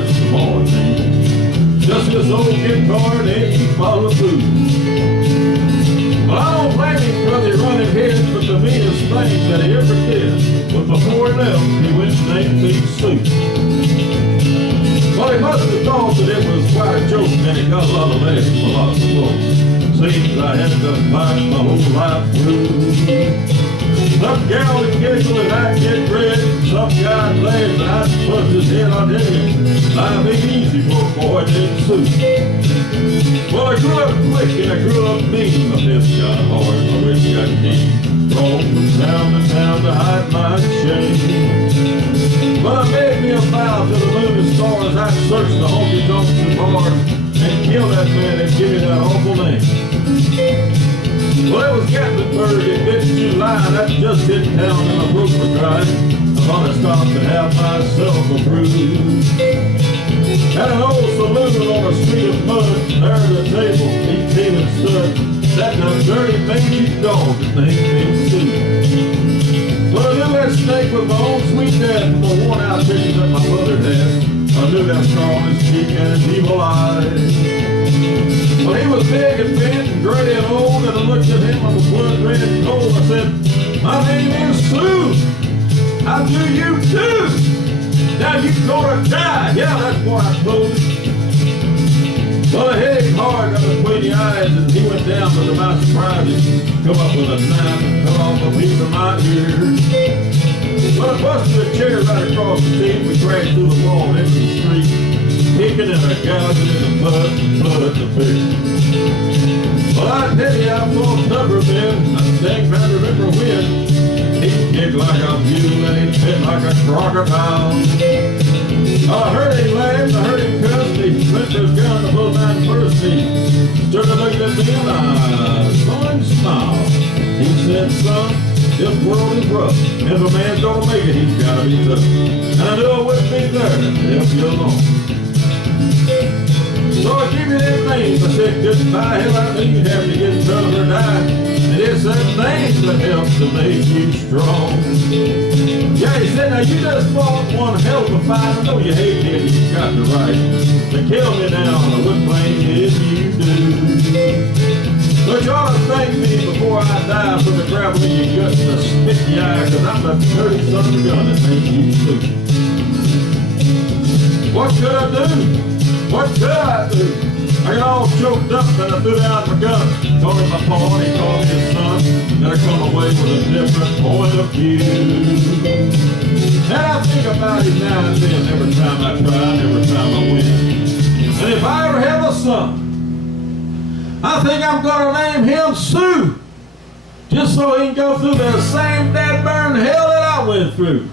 much the morning. Just this old guitar and empty bottle of booze. Well, I don't blame him because he run his head, but the meanest thing that he ever did was before he left, he went and named me soup. Well, he must have thought that it was quite a joke, and he got a lot of laughs from a lot of folks. Seems I had to fight my whole life through. Some gal would giggle and I'd get red. Some guy'd laugh and I'd bust his head on him. Life ain't easy for a boy named Sue. Well, I grew up quick and I grew up mean. My fist got hard, my wrist got keen. Rolled from town to town to hide my shame. But I made me a vow to the moon and stars. I'd search the honky-tonks and bars and kill that man and give me that awful name. Well, it was Gatlinburg in mid-July. That just hit town and my throat was dry. I'm gonna stop and have myself a brew. At an old saloon on a street of mud, there at the table, he came and stood. That dirty mangy dog that named me Sue. But I knew that snake was my own sweet dad from the worn-out picture that my mother had. I knew that scar on his cheek and his evil eyes. Well, he was big and bent and gray and old, and I looked at him, I was blood red and cold. I said, my name is Sue. How do you do? Now you're gonna die. Yeah, that's what I told him. Well, I hit him hard up between the eyes, and he went down, but to my surprise, he come up with a knife and cut off a piece of my ear. Well, I busted a chair right across the seat. We crashed through the wall into the street. Kicking and a gouging in the blood at the feet. Well, I tell you, I fought tougher men. I dang can't remember when. He kicked like a mule and he bit like a crocodile. I heard him laugh, I heard him cuss. He flipped his gun to pull down first. He stood and looked at me and I saw him smile. He said, son, this world is rough. If a man's gonna make it, he's gotta be tough. And I knew I wouldn't be there to help you along. So I give you them names. I said goodbye. Hell, I knew you'd have to get tough or die. And it's them things that help to make you strong. Yeah, he said, now you just fought one hell of a fight. I know you hate me and you got the right to kill me now. I wouldn't blame you if you do. But you ought to thank me before I die for the gravel in your guts and the spit in your eye, because I'm the dirty son of a gun that made you Sue. What could I do? What could I do? I got all choked up and I threw down my gun. Told him my paw and he called me his son. Gotta come away with a different point of view. And I think about him now and then, every time I try and every time I win. And if I ever have a son, I think I'm gonna name him Sue. Just so he can go through the same dead burn hell that I went through.